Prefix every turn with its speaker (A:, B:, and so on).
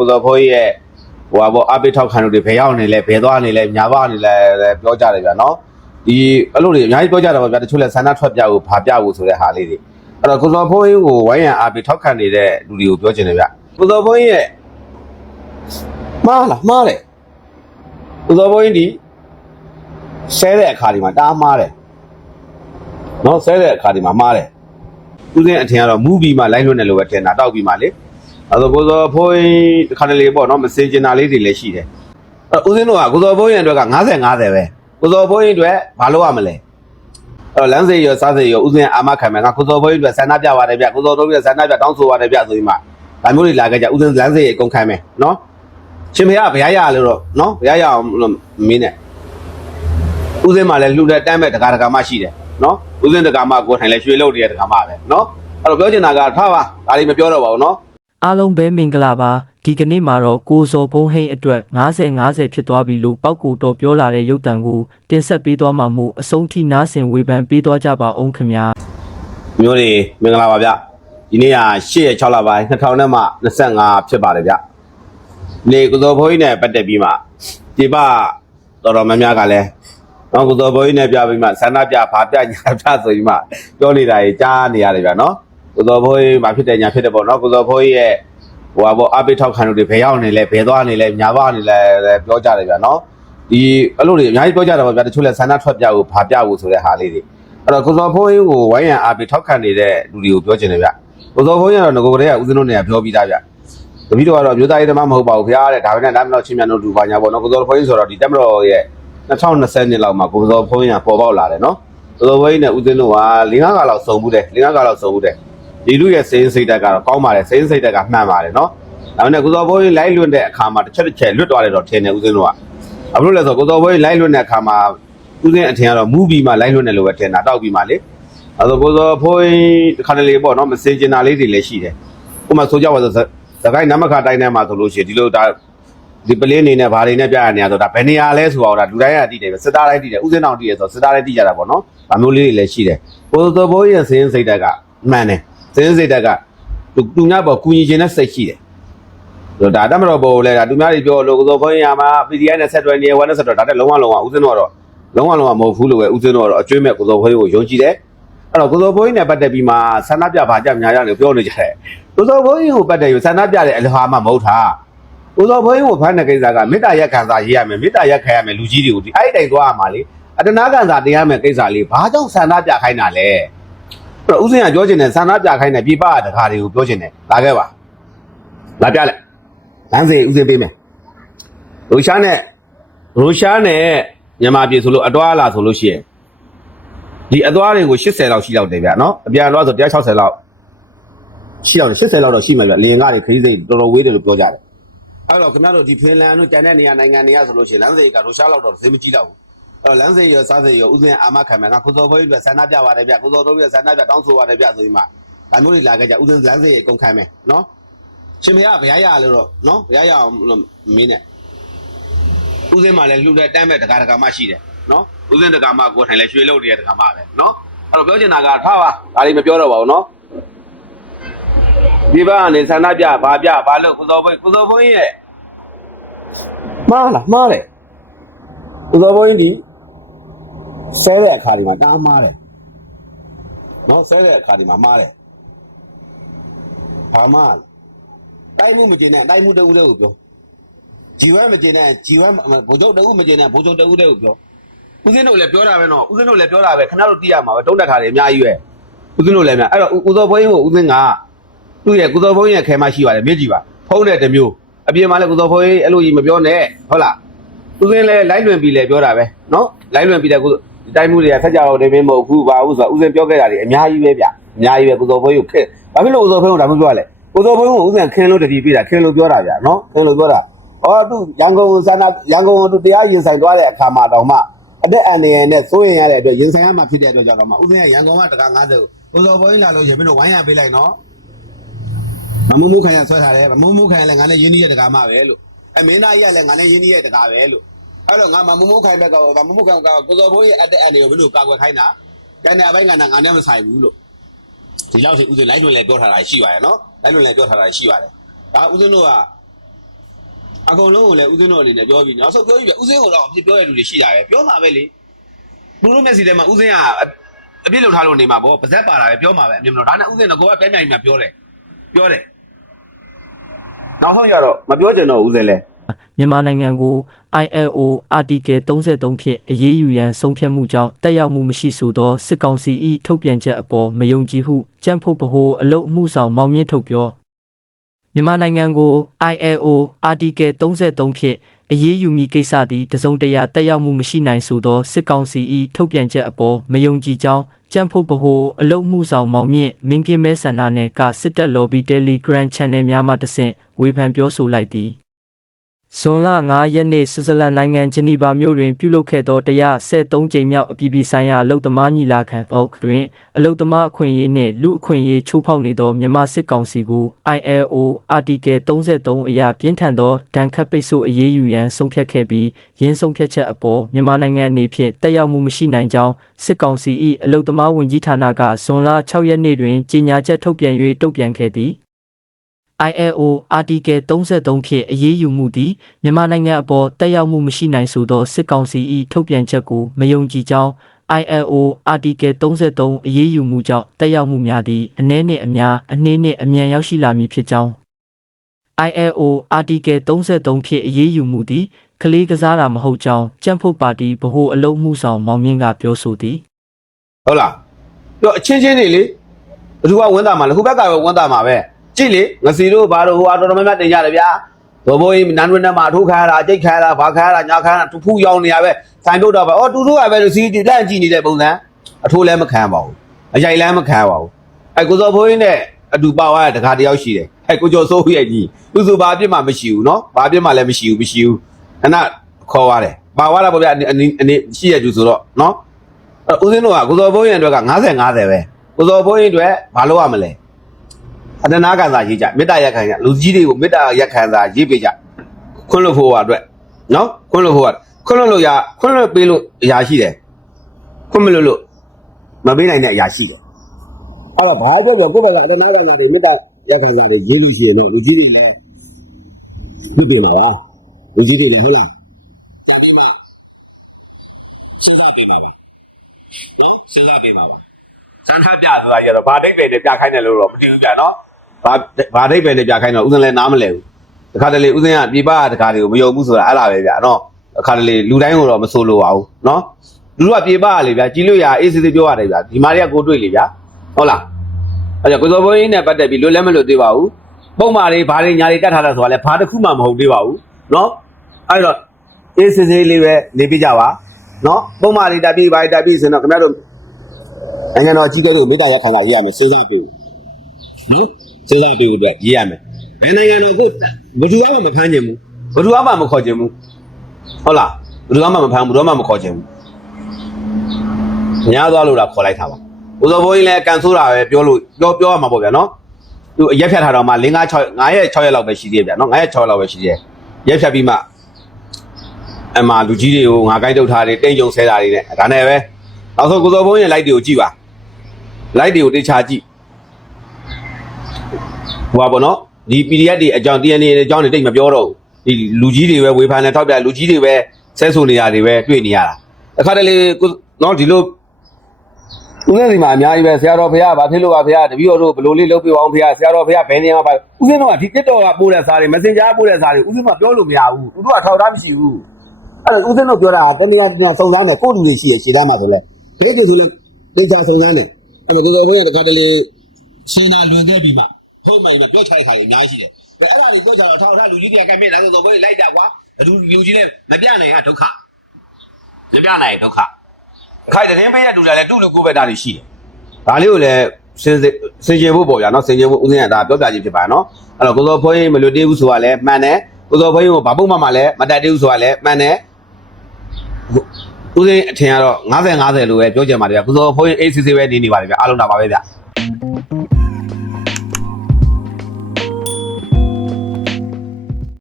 A: ကိုစောဖိုးကြီးရဲ့ဟိုဟာပေါ့အပိထောက်ခံလို့တွေဘယ်ရောက်နေလဲဘယ်သွားနေလဲညာသွားနေလဲလည်းပြောကြတယ်ဗျာနော်ဒီအဲ့လိုတွေအများကြီးပြောကြတာပေါ့ဗျာတချို့လဲဆန္ဒထွက်ပြဖို့ဘာပြဖို့ဆိုတဲ့ဟာလေးတွေအဲ့တော့ကိုစောဖိုးကြီးကိုဝိုင်းရန်အပိထောက်ခံနေတဲ့လူတွေကိုပြောချင်တယ်ဗျကိုစောဖိုးကြီးရဲ့မှားလားမှားတယ်ကိုစောဖိုးကြီးဒီဆဲတဲ့အခါဒီမှာတားမှားတယ်နော်ဆဲတဲ့အခါဒီမှာမှားတယ်ဦးစင်းအထင်ကတော့မူပြီးမှလိုက်လွတ်နေလို့ပဲထင်တာတောက်ပြီးမှလေ အဲ့တော့ကိုစောဖိုးတခါတလေပေါ့နော်မစင်ကျင်တာလေးတွေလည်းရှိတယ်အဲ့ဦးစင်းတို့ကကိုစောဖိုးရင်အတွက်က90 90ပဲကိုစောဖိုးရင်အတွက်မလုပ်ရမလဲအဲ့လမ်းစေရောစားစေရောဦးစင်းအာမခံမယ်ငါကိုစောဖိုးရင်အတွက်ဆန္ဒပြပါတယ်ဗျကိုစောတို့ပြဆန္ဒပြတောင်းဆိုပါတယ်ဗျဆိုပြီးမှဒါမျိုးတွေလာခဲ့ကြဦးစင်းလမ်းစေရေအကုန်ခံမယ်နော်ရှင်ဘုရားဘုရားရလို့တော့နော်ဘုရားရအောင်လို့မင်းနဲ့ဦးစင်းမှလည်းလှူတဲ့တမ်းမဲ့တကာတကာမှရှိတယ်နော်ဦးစင်းတကာမှကိုထိုင်လဲရွှေလုတ်တရတကာမှပဲနော်အဲ့တော့ပြောချင်တာကထားပါဒါလေးမပြောတော့ပါဘူးနော်
B: အားလုံးပဲမင်္ဂလာပါဒီကနေ့မှာတော့ကိုစောဘုံဟိတ်အတွက်90 90ဖြစ်သွားပြီလို့ပောက်ကူတော်ပြောလာတဲ့ရုပ်တံကိုတင်ဆက်ပေးသွားမှာမို့အဆုံးထိနားဆင်ဝေဖန်ပေးသွားကြပါအောင်ခင်ဗျာ
A: မျိုးတွေမင်္ဂလာပါဗျဒီနေ့က8ရက်6လပိုင်း2025ဖြစ်ပါတယ်ဗျနေကုသိုလ်ဘိုးကြီးနဲ့ပတ်သက်ပြီးမှဒီပတော်တော်များများကလည်းနော်ကုသိုလ်ဘိုးကြီးနဲ့ပြပြီးမှဆန္ဒပြဖာပြညာပြဆိုပြီးမှပြောနေတာကြီးကြားနေရတယ်ဗျနော် ကုသိုလ်ဘိုးကြီးမှာဖြစ်တယ်ညာဖြစ်တယ်ပေါ့နော်ကုသိုလ်ဘိုးကြီးရဲ့ဟိုဟာပေါ့အပိထောက်ခံလို့တွေဘယ်ရောက်နေလဲဘယ်သွားနေလဲညာသွားနေလဲလည်းပြောကြတယ်ဗျနော်ဒီအဲ့လိုတွေအများကြီးပြောကြတာပေါ့ဗျတချို့လဲဆန္ဒထွက်ပြဖို့ဖာပြဖို့ဆိုတဲ့ဟာလေးတွေအဲ့တော့ကိုစောဖိုးရင်ကိုဝိုင်းရန်အားပေးထောက်ခံနေတဲ့လူတွေကိုပြောချင်တယ်ဗျကိုစောဖိုးရင်ကတော့ငကိုကလေးကဦးဇင်းတို့နေရာပြောပြီးသားဗျတပည့်တော်ကတော့မျိုးသားရေးသမားမဟုတ်ပါဘူးခင်ဗျာတဲ့ဒါပေမဲ့ဒါမှမဟုတ်ချင်းမြန်တို့လူပါညာပေါ့နော်ကိုစောဖိုးရင်ဆိုတော့ဒီတက်မတော်ရဲ့2020နှစ်လောက်မှာကိုစောဖိုးရင်ကပေါ်ပေါက်လာတယ်နော်ကိုစောဖိုးရင်နဲ့ဦးဇင်းတို့က၄၅ကလောက်စုံဘူးတယ်၄၅ကလောက်စုံဘူးတယ် ဒီလူရဲ့စိတ်စိတ်တက်ကတော့ကောင်းပါတယ်စိတ်စိတ်တက်ကမှန်ပါတယ်နော်ဒါပေမဲ့ကိုစောဖိုးရင်လိုက်လွတ်တဲ့အခါမှာတစ်ချက်တစ်ချက်လွတ်သွားတယ်တော့ထင်တယ်ဦးဇင်းတို့ကဘာလို့လဲဆိုတော့ကိုစောဖိုးရင်လိုက်လွတ်တဲ့အခါမှာဦးစင်းအထင်ကတော့မူပြီးမှလိုက်လွတ်နေလို့ပဲထင်တာတောက်ပြီးမှလေအဲဆိုကိုစောဖိုးတစ်ခါတလေပေါ့နော်မစင်ကျင်တာလေးတွေလည်းရှိတယ်ဥပမာဆိုကြပါစို့သခိုင်းနမခတိုင်းထဲမှာဆိုလို့ရှိရင်ဒီလိုဒါဒီပလင်းနေနဲ့ဘာတွေနဲ့ပြရနေရဆိုတော့ဒါဘယ်နေရာလဲဆိုတော့ဒါလူတိုင်းကတည်တယ်ပဲစစ်သားတိုင်းတည်တယ်ဦးစင်းအောင်တည်တယ်ဆိုတော့စစ်သားတိုင်းတည်ကြတာပေါ့နော်ဒါမျိုးလေးတွေလည်းရှိတယ်ကိုစောဖိုးရဲ့စင်းစိတ်တက်ကမှန်တယ် စင်းစိတ်တက်ကသူသူများပေါ်ကူညီခြင်းနဲ့စိတ်ရှိတယ်ဆိုတော့ဒါတမတော်ဘောလဲဒါသူများတွေပြောလို့ကိုစောဖိုးရင်ကမှာ PDI နဲ့ဆက်တွဲနေဝါနဲ့ဆက်တွဲဒါတက်လုံးဝလုံးဝဦးစင်းတော့လုံးဝလုံးဝမဟုတ်ဘူးလို့ပဲဦးစင်းတို့ကတော့အကျွေးမဲ့ကိုစောဖိုးကိုယုံကြည်တယ်အဲ့တော့ကိုစောဖိုးကြီးနဲ့ပတ်သက်ပြီးမှဆန္ဒပြပါကြများကြတယ်ပြောနေကြတယ်ကိုစောဖိုးကြီးကိုပတ်သက်ပြီးဆန္ဒပြတဲ့အလဟာမှမဟုတ်တာကိုစောဖိုးကြီးကိုဖမ်းတဲ့ကိစ္စကမေတ္တာရက်ခံစာရေးရမယ်မေတ္တာရက်ခံရမယ်လူကြီးတွေကိုဒီအဲ့ဒီတိုင်သွားရမှာလေအတနာခံစာတရားမယ်ကိစ္စလေးဘာကြောင့်ဆန္ဒပြခိုင်းတာလဲ အဲ့တော့ဦးစင်းကပြောချင်တယ်ဆန္ဒပြခိုင်းတယ်ပြပတကားတွေကိုပြောချင်တယ်လာခဲ့ပါလာပြလိုက်လမ်းစီဦးစင်းပေးမယ်ရိုရှားနဲ့ရိုရှားနဲ့မြန်မာပြည်ဆိုလို့အတွားလာဆိုလို့ရှိရင်ဒီအတွားတွေကို80လောက်ရှိလောက်တယ်ဗျာနော်အပြန်တော့ဆို160လောက်ရှိလောက်တယ်80လောက်တော့ရှိမှာဗျာလင်ကားတွေခရီးစိတ်တော်တော်ဝေးတယ်လို့ပြောကြတယ်အဲ့တော့ခင်ဗျားတို့ဒီဖင်လန်တို့ကျန်တဲ့နေရာနိုင်ငံတွေကဆိုလို့ရှိရင်လမ်းစိတ်ကရုရှားလောက်တော့ဈေးမကြီးတော့ဘူးအဲ့ တော့လမ်းစိတ်ရောစားစိတ်ရောဥစဉ်အာမခံမယ်ငါကိုစောဘွေးအတွက်ဆန္ဒပြပါတယ်ဗျာကိုစောတို့ရဲ့ဆန္ဒပြတောင်းဆိုပါတယ်ဗျာဆိုပြီးမှဒါမျိုးတွေလာခဲ့ကြဥစဉ်လမ်းစိတ်အကုန်ခံမယ်နော်ရှင်မရဘုရားရလို့တော့နော်ဘုရားရအောင်လို့မင်းနဲ့ဦးစင်းမှလည်းလှူတဲ့တမ်းမဲ့တကာတကာမှရှိတယ်နော်ဦးစင်းတကာမှကိုယ်ထိုင်လဲရွှေလို့တည်းတကာမှပဲနော်အဲ့တော့ပြောချင်တာကထားပါဒါလေးမပြောတော့ပါဘူးနော်ဒီဘက်ကနေဆန္ဒပြဘာပြဘာလို့ကုသောဘုန်းကုသောဘုန်းရဲ့မှားလားမှားတယ်ကုသောဘုန်းဒီ ဆဲတဲ့အခါဒီမှာတားမှားတယ်နော်ဆဲတဲ့အခါဒီမှာမှားတယ်ဘာမှတိုက်မှုမကျင်နဲ့တိုက်မှုတူလေးကိုပြောဂျီဝဲမကျင်တဲ့ဂျီဝဲဘုံချုပ်တူမကျင်တဲ့ဘုံချုပ်တူတဲ့ကိုပြောဦးစင်းတို့လည်းပြောတာပဲနော်ဦးစင်းတို့လည်းပြောတာပဲခဏတော့တိရမှာပဲတုံးတက်ခါတွေအများကြီးပဲဦးစင်းတို့လည်းများအဲ့တော့ဦးစောဘွင်းကိုဦးစင်းကသူ့ရဲ့ကုသောဘုန်းရဲ့ခဲမရှိပါတယ်မြစ်ကြီးပါဖုံးတဲ့တစ်မျိုးအပြင်မှာလည်းကုသောဘုန်းအဲ့လိုကြီးမပြောနဲ့ဟုတ်လားဦးစင်းလည်းလိုက်လွင်ပြီးလည်းပြောတာပဲနော်လိုက်လွင်ပြီးတဲ့ကုဒီ တိုင်းမှုတွေကဆက်ကြတော့နေမမဟုတ်ဘူးပါဘူးဆိုတော့ဦးစင်းပြောခဲ့တာတွေအများကြီးပဲဗျအများကြီးပဲကုသောဘုန်းကိုခက်ဘာဖြစ်လို့ဦးစောဘုန်းကိုဒါမှပြောရလဲကုသောဘုန်းကိုဦးစင်းခင်းလို့တတိပြတာခင်းလို့ပြောတာဗျနော်ခင်းလို့ပြောတာအော်သူရန်ကုန်စန္ဒရန်ကုန်သူတရားရင်ဆိုင်သွားတဲ့အခါမှာတောင်မှအသက်အန္တရာယ်နဲ့စိုးရင်ရတဲ့အတွက်ရင်ဆိုင်ရမှာဖြစ်တဲ့အတွက်ကြောင့်တော့မှဥစဉ်ကရန်ကုန်ကတကား90ကိုကိုစော်ဘိုးကြီးလာလို့ရှင်မင်းတို့ဝိုင်းရပေးလိုက်နော်မမမှုခံရဆွဲထားတယ်မမမှုခံရလဲငါလည်းရင်းနှီးရတကားမှပဲလို့အမင်းသားကြီးကလည်းငါလည်းရင်းနှီးရတကားပဲလို့ အဲ့တော့ငါမမမှုခံဘက်ကမမမှုခံကကိုစော်ဘိုးကြီးအသက်အန္တရာယ်ကိုမင်းတို့ကာကွယ်ခိုင်းတာကျန်တဲ့အပိုင်းကငါနဲ့မဆိုင်ဘူးလို့ဒီလောက်ထိဥစဉ်လိုက်လွန်လဲပြောထားတာရှိပါတယ်နော်လိုက်လွန်လဲပြောထားတာရှိပါတယ်ဒါဥစဉ်တို့ကအကုန်လုံးကိုလည်းဦးစင်းတို့အနေနဲ့ပြောပြီးနောက်ဆုံးပြောပြီးပြဦးစင်းကိုတော့အပြစ်ပြောရတဲ့လူတွေရှိတာပဲပြောမှာပဲလေဘလူးမျက်စီထဲမှာဦးစင်းကအအပြစ်လုပ်ထားလို့နေမှာပေါ့ပါဇက်ပါတာပဲပြောမှာပဲအမြင်မလို့ဒါနဲ့ဦးစင်းကကိုကပဲမြိုင်မှာပြောတယ်ပြောတယ်နောက်ဆုံးရတော့မပြောချင်တော့ဦးစင်းလဲ
B: မြန်မာနိုင်ငံကို ILO Article 33ဖြင့်အရေးယူရန်ဆုံးဖြတ်မှုကြောင့်တက်ရောက်မှုမရှိဆိုသောစစ်ကောင်စီ၏ထုတ်ပြန်ချက်အပေါ်မယုံကြည်ဟုကြံ့ဖို့ဗဟိုအလုတ်အမှုဆောင်မောင်မြင့်ထုတ်ပြောမြန်မာနိုင်ငံကို ILO Article 33ဖြင့်အရေးယူမည့်ကိစ္စသည်တစုံတရာတက်ရောက်မှုမရှိနိုင်ဆိုသောစစ်ကောင်စီ၏ထုတ်ပြန်ချက်အပေါ်မယုံကြည်ကြောင်းကြံ့ဖို့ဗဟိုအလုတ်မှုဆောင်မောင်မြင့်မင်းကင်းမဲဆန္ဒနယ်ကစစ်တပ် lobby Telegram channel များမှတဆင့်ဝေဖန်ပြောဆိုလိုက်သည် ဇွန်လ9ရက်နေ့ဆွစ်ဇာလန်နိုင်ငံဂျနီဗာမြို့တွင်ပြုလုပ်ခဲ့သောတရား73ကြိမ်မြောက်အပြည်ပြည်ဆိုင်ရာအလုတ်သမားညီလာခံအောက်တွင်အလုတ်သမားအခွင့်အရေးနှင့်လူအခွင့်အရေးချိုးဖောက်နေသောမြန်မာစစ်ကောင်စီကို ILO Article 33အရပြင်းထန်သောဒဏ်ခတ်ပိတ်ဆို့အရေးယူရန်ဆုံးဖြတ်ခဲ့ပြီးရင်းဆုံးဖြတ်ချက်အပေါ်မြန်မာနိုင်ငံအနေဖြင့်တက်ရောက်မှုမရှိနိုင်ကြောင်းစစ်ကောင်စီ၏အလုတ်သမားဝန်ကြီးဌာနကဇွန်လ6ရက်နေ့တွင်ကြေညာချက်ထုတ်ပြန်၍တုံ့ပြန်ခဲ့သည် ILO Article 33ဖြင့်အရေးယူမှုသည်မြန်မာနိုင်ငံအပေါ်တက်ရောက်မှုမရှိနိုင်ဆိုသောစစ်ကောင်စီ၏ထုတ်ပြန်ချက်ကိုမယုံကြည်ကြောင်း ILO Article 33အရေးယူမှုကြောင့်တက်ရောက်မှုများသည့်အနည်းနှင့်အများအနှေးနှင့်အမြန်ရောက်ရှိလာမည်ဖြစ်ကြောင်း ILO Article 33ဖြင့်အရေးယူမှုသည်ကလေးကစားတာမဟုတ်ကြောင်းကြံ့ဖို့ပါတီဗဟိုအလုံးမှုဆောင်မောင်မြင့်ကပြောဆိုသည်
A: ဟုတ်လားပြောအချင်းချင်းနေလေဘသူကဝန်တာမှာလဲခုဘက်ကပဲဝန်တာမှာပဲ ကြည့်လေငစီတို့ဘာတို့ဟိုအတော်တော်များများတင်ကြတယ်ဗျာဘောဘိုးကြီးနန်းဝင်းနဲ့မှာထိုးခါရတာအကြိတ်ခါရတာဘာခါရတာညာခါရတာသူဖူးရောင်းနေရပဲဆိုင်ပြုတ်တော့ပါအော်သူတို့ကပဲစီလန့်ကြည့်နေတဲ့ပုံစံအထိုးလည်းမခံပါဘူးအရိုက်လည်းမခံပါဘူးအဲကိုစောဘိုးကြီးနဲ့အတူပါဝါတခါတယောက်ရှိတယ်အဲကိုကျော်စိုးရဲ့ကြီးသူဆိုဘာအပြစ်မှမရှိဘူးနော်ဘာအပြစ်မှလည်းမရှိဘူးမရှိဘူးခဏခေါ်ရတယ်ပါဝါတာပေါ့ဗျာအနေအနေရှိရသူဆိုတော့နော်ဦးစင်းတို့ကကိုစောဘိုးရင်အတွက်က90 90ပဲကိုစောဘိုးရင်အတွက်ဘာလို့ရမလဲ အတနာကံစာရေးကြမေတ္တာရက်ခံကြလူကြီးတွေကိုမေတ္တာရက်ခံစာရေးပေးကြခွန်းလို့ဖို့အတွက်နော်ခွန်းလို့ဖို့ခွန်းလို့လို့ရခွန်းလို့ပေးလို့အရာရှိတယ်ခွန်းမလို့လို့မပေးနိုင်တဲ့အရာရှိတယ်အဲ့တော့ဘာပြောပြောကိုယ့်ဘက်ကအတနာကံစာတွေမေတ္တာရက်ခံစာတွေရေးလို့ရှိရင်တော့လူကြီးတွေလည်းပြုပေးမှာပါလူကြီးတွေလည်းဟုတ်လားတပြည့်မှာရှင်းပြပေးမှာပါနော်စဉ်းစားပေးပါပါစံထားပြဆိုတာကြီးကတော့ဗာဒိတ်ပဲနဲ့ပြခိုင်းတယ်လို့တော့မသိဘူးဗျာနော် ဗာဗာဒိတ်ပဲနဲ့ပြခိုင်းတော့ဥစဉ်လည်းနားမလဲဘူးတခါတလေဥစဉ်ကပြပတခါတွေကိုမယုံဘူးဆိုတာအဲ့လားပဲဗျာနော်တခါတလေလူတိုင်းကိုတော့မဆိုလိုပါဘူးနော်လူကပြပရလေဗျာကြည်လို့ရအေးစစ်စစ်ပြောရတယ်ဗျာဒီမာရီကကိုတွေ့လေဗျာဟုတ်လားအဲ့ဒါကိုစောဘိုးကြီးနဲ့ပတ်သက်ပြီးလွတ်လည်းမလွတ်သေးပါဘူးပုံမှန်လေးဘာတွေညာတွေတတ်ထားတာဆိုတာလည်းဘာတစ်ခုမှမဟုတ်သေးပါဘူးနော်အဲ့တော့အေးစစ်စစ်လေးပဲနေပြကြပါနော်ပုံမှန်လေးတက်ပြီးဘာတက်ပြီးဆိုတော့ခင်ဗျားတို့နိုင်ငံတော်အကြီးအကဲတို့မေတ္တာရက်ခံတာရေးရမယ်စဉ်းစားပေးဦးနော် စဉ်းစားပေးဦးအတွက်ရေးရမယ်ဘယ်နိုင်ငံတော်ကိုဘယ်သူမှမဖမ်းခြင်းဘူးဘယ်သူမှမခေါ်ခြင်းဘူးဟုတ်လားဘယ်သူမှမဖမ်းဘူးဘယ်သူမှမခေါ်ခြင်းဘူးညားသွားလို့လားခေါ်လိုက်တာပါဦးစောဘိုးကြီးလည်းကန်ဆိုးတာပဲပြောလို့ပြောပြောရမှာပေါ့ဗျာနော်သူရက်ဖြတ်ထားတော့မှ5 6 9ရက်6ရက်လောက်ပဲရှိသေးတယ်ဗျာနော်9ရက်6ရက်လောက်ပဲရှိသေးတယ်ရက်ဖြတ်ပြီးမှအမှလူကြီးတွေကိုငါကိုင်းတုတ်ထားတယ်တိတ်ကြုံဆဲတာတွေနဲ့ဒါနဲ့ပဲနောက်ဆုံးကိုစောဘုန်းရဲ့ light တွေကိုကြည့်ပါ light တွေကိုတေချာကြည့် ဟိုပါဘောနော်ဒီ PDF တွေအကြောင်း DNA တွေအကြောင်းတွေတိတ်မပြောတော့ဘူးဒီလူကြီးတွေပဲဝေဖန်နေထောက်ပြလူကြီးတွေပဲဆဲဆိုနေရတွေပဲတွေ့နေရတာအခါတလေကိုနော်ဒီလိုဦးစင်းစီမှာအများကြီးပဲဆရာတော်ဖေကဘာဖြစ်လို့ပါဖေကတပည့်တော်တို့ဘယ်လိုလေးလုပ်ပြအောင်ဖေကဆရာတော်ဖေကဘယ်နေရာမှာပါဦးစင်းတို့ကဒီ TikTok ကပို့တဲ့စာတွေ Messenger ကပို့တဲ့စာတွေဦးစင်းကပြောလို့မရဘူးသူတို့ကထောက်ထားမရှိဘူးအဲ့ဒါဦးစင်းတို့ပြောတာကတနည်းတနည်းစုံစမ်းတယ်ကိုယ့်လူတွေရှိရရှင်းတမ်းမှာဆိုလဲဘယ်တူဆိုလဲတေချာစုံစမ်းတယ်အဲ့မှာကိုစောဘုန်းရတခါတလေရှင်းတာလွန်ခဲ့ပြီမှ ဟုတ်မှန်မှပြောချတဲ့ခါလေးအများကြီးရှိတယ်အဲ့ဒါတွေပြောချတော့ထောက်ထားလူကြီးတွေကကမ်းမြင့်တယ်ကိုစောဘုန်းရလိုက်တာကွာလူလူကြီးနဲ့မပြနိုင်ဟာဒုက္ခမပြနိုင်ဒုက္ခခိုင်တဲ့င်းပေးတဲ့လူတွေလည်းတူလူကိုပဲတာတွေရှိတယ်ဒါလေးကိုလည်းစင်စင်ကြင်ဖို့ပေါ့ဗျာနော်စင်ကြင်ဖို့ဦးစင်းကဒါပြောပြခြင်းဖြစ်ပါနော်အဲ့တော့ကိုစောဘုန်းရမလွတ်သေးဘူးဆိုတာလည်းမှန်တယ်ကိုစောဘုန်းရကိုဘာပုံမှန်မှလည်းမတတ်သေးဘူးဆိုတာလည်းမှန်တယ်ဦးစင်းအထင်ကတော့90 50လို့ပဲပြောကြမှာတယ်ဗျာကုသောဘုန်းကြီး ACC ပဲနေနေပါလေဗျာအားလုံးတာပါပဲဗျာ